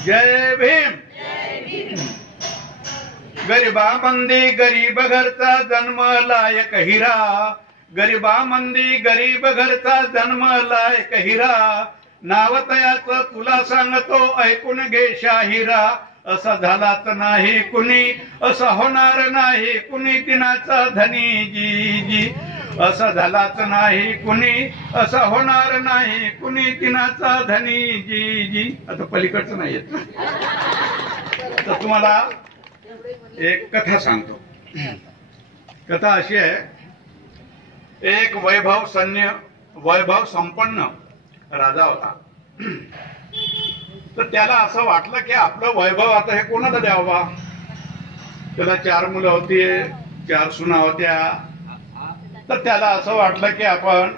जय भीम. गरिबामंदी गरीब घरचा जन्मला एक हिरा. गरिबामंदी गरीब घरचा जन्मला एक हिरा. नाव तयाचं तुला सांगतो ऐकून घे शाहिरा. असा झालाच नाही कुणी, असा होणार नाही कुणी दिनाचा धनी जी जी. असा झालाच नाही कुणी, असा होणार नाही कुणी दिनाचा धनी जी जी. आता पलीकडचं नाही येत. तर तुम्हाला एक कथा सांगतो. कथा अशी आहे, एक वैभव संपन्न राजा होता. तर त्याला असं वाटलं की आपलं वैभव आता हे कोणाला द्यावा. त्याला 4 मुलं होती, 4 सुना होत्या. तर त्याला असं वाटलं की आपण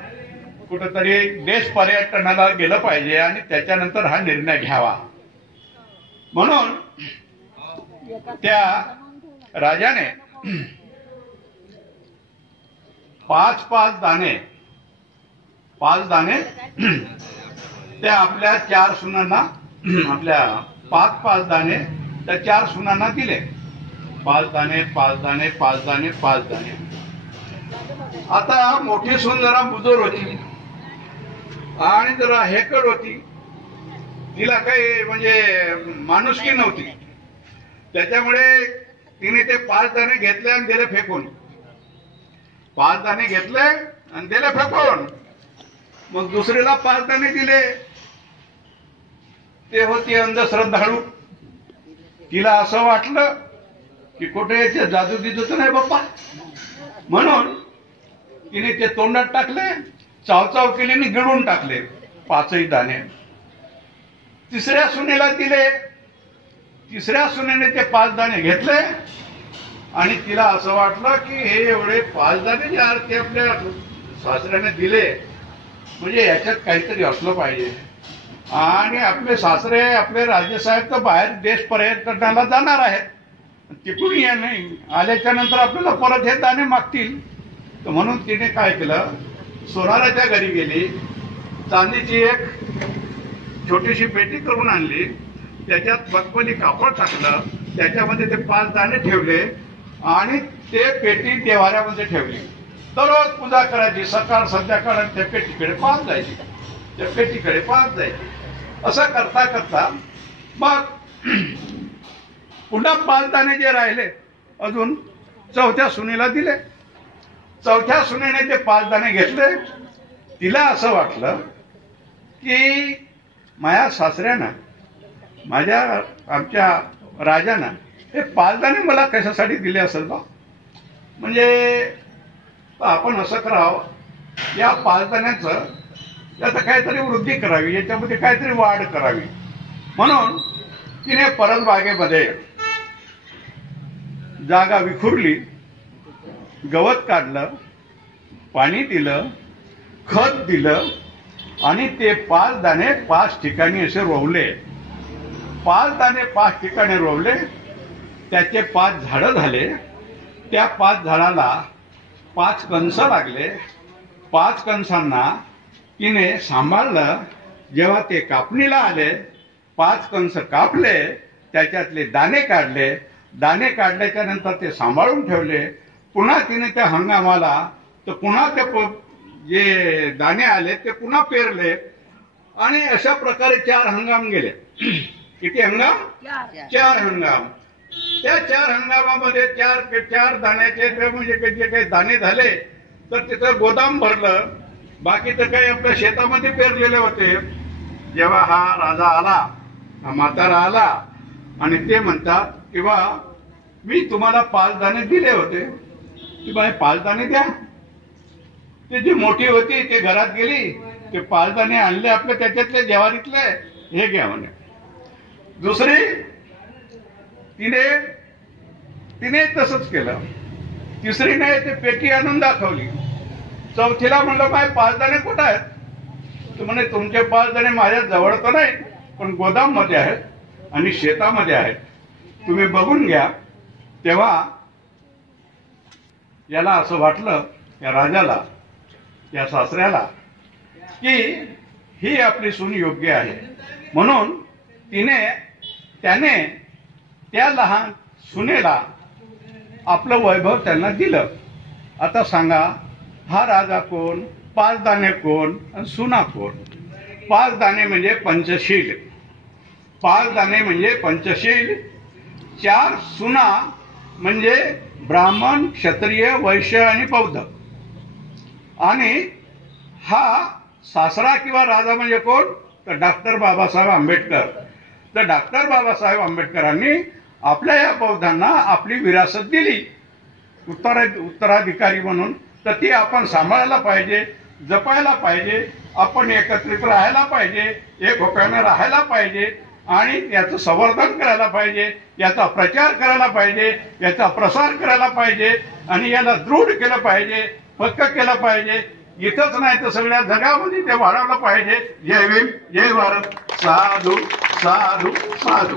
कुठेतरी देश पर्यटनाला गेलं पाहिजे आणि त्याच्यानंतर हा निर्णय घ्यावा. म्हणून त्या राजाने 5 दाणे त्या आपल्या 4 सुनांना, आपल्या 5 दाणे त्या 4 सुनांना दिले. 5 दाणे. आता मोठी सून जरा बुजूर होती आणि जरा हेकड होती. तिला काही म्हणजे माणुसकी नव्हती. त्याच्यामुळे तिने ते 5 दाणे घेतले आणि दिले फेकून. 5 दाणे घेतले आणि दिले फेकून. मग दुसरीला 5 दाणे दिले. ते होती अंधश्रद्धाळू. तिला असं वाटलं की कुठे जादू दिदू तर नाही बाप्पा. म्हणून तिने ते तोंडात टाकले, चावचाव केली आणि गिळून टाकले 5ही दाणे. तिसऱ्या सुनेला दिले. तिसऱ्या सुनेने ते 5 दाणे घेतले आणि तिला असं वाटलं की हे एवढे 5 दाणे जे आरती आपल्या सासऱ्याने दिले म्हणजे याच्यात काहीतरी असलं पाहिजे. आणि आपले सासरे, आपले राजेसाहेब तर बाहेर देश पर्यटनाला जाणार आहेत. तिकडून या नाही आल्याच्या नंतर आपल्याला परत हे दाणे मागतील. तर म्हणून तिने काय केलं, सोनाराच्या घरी गेली, चांदीची एक छोटीशी पेटी करून आणली. त्याच्यात बकबली कापड टाकलं, त्याच्यामध्ये ते 5 दाणे ठेवले आणि ते पेटी देवाऱ्यामध्ये ठेवली. दररोज पूजा करायची, सकाळ संध्याकाळ त्या पेटीकडे पाहत जायची, त्या पेटीकडे पाहत जायची. असं करता करता मग पुन्हा 5 दाणे जे राहिले अजून 4थ्या सुनेला दिले. 4थ्या सुनेने ते 5 दाणे घेतले. तिला असं वाटलं की माझ्या सासऱ्यानं, आमच्या राजानं हे 5 दाणे मला कशासाठी दिले असेल बा. म्हणजे आपण असं करावं, या 5 दाण्याचं यात काहीतरी वृद्धी करावी, याच्यामध्ये काहीतरी वाढ करावी. म्हणून तिने परत बागेमध्ये जागा विखुरली, गवत काढलं, पाणी दिलं, खत दिलं आणि ते 5 दाणे 5 ठिकाणी असे रोवले. 5 दाणे 5 ठिकाणी रोवले. त्याचे 5 झाडं झाले. त्या 5 झाडाला 5 कंस लागले. 5 कंसांना तिने सांभाळलं. जेव्हा ते कापणीला आले, 5 कंस कापले, त्याच्यातले दाणे काढले. दाणे काढल्याच्या नंतर ते सांभाळून ठेवले. पुन्हा तिने त्या हंगामाला तर पुन्हा ते जे दाणे आले ते पुन्हा पेरले आणि अशा प्रकारे 4 हंगाम गेले. किती हंगाम? 4 हंगाम. त्या 4 हंगामामध्ये 4 दाण्याचे म्हणजे जे काही दाणे झाले तर तिथं गोदाम भरलं. बाकी तर काही आपल्या शेतामध्ये पेरलेले होते. जेव्हा हा राजा आला, हा म्हातारा आला आणि ते म्हणतात किंवा मी तुम्हाला 5 दाणे दिले होते, की बाई 5 दाणे द्या. ते जी मोठी होती ते घरात गेली, ते 5 दाणे आणले आपले त्याच्यातले ज्वारीतले, हे घ्या म्हणे. दुसरी तिने तसंच केलं. तिसरीने ते पेटी आणून दाखवली. चौथीला म्हणलं बाय 5 दाणे कुठं आहेत? तर म्हणे तुमचे 5 दाणे माझ्या जवळ तर नाही, पण गोदाम मध्ये आहेत आणि शेतामध्ये आहेत, तुम्ही बघून घ्या. तेव्हा याला असं वाटलं, या राजाला, या सासऱ्याला, की ही आपली सून योग्य आहे. म्हणून तिने त्याने त्या लहान सुनेला आपलं वैभव त्यांना दिलं. आता सांगा, हा राजा कोण, 5 दाणे कोण आणि सुना कोण? 5 दाणे म्हणजे पंचशील, 5 दाणे म्हणजे पंचशील, 4 सुना म्हणजे ब्राह्मण, क्षत्रिय, वैश्य आणि बौद्ध. आणि हा सासरा किंवा राजा म्हणजे कोण? तर डॉक्टर बाबासाहेब आंबेडकर. तर डॉक्टर बाबासाहेब आंबेडकरांनी आपल्या या बौद्धांना आपली विरासत दिली उत्तराधिकारी म्हणून. तर ती आपण सांभाळायला पाहिजे, जपायला पाहिजे, आपण एकत्रित राहायला पाहिजे, एकोप्याने राहायला पाहिजे आणि याचं संवर्धन करायला पाहिजे, याचा प्रचार करायला पाहिजे, याचा प्रसार करायला पाहिजे आणि याला दृढ केलं पाहिजे, पक्क केलं पाहिजे. इथंच नाही तर सगळ्या जगामध्ये ते वाढवलं पाहिजे. जय भीम, जय भारत. साधू साधू साधू.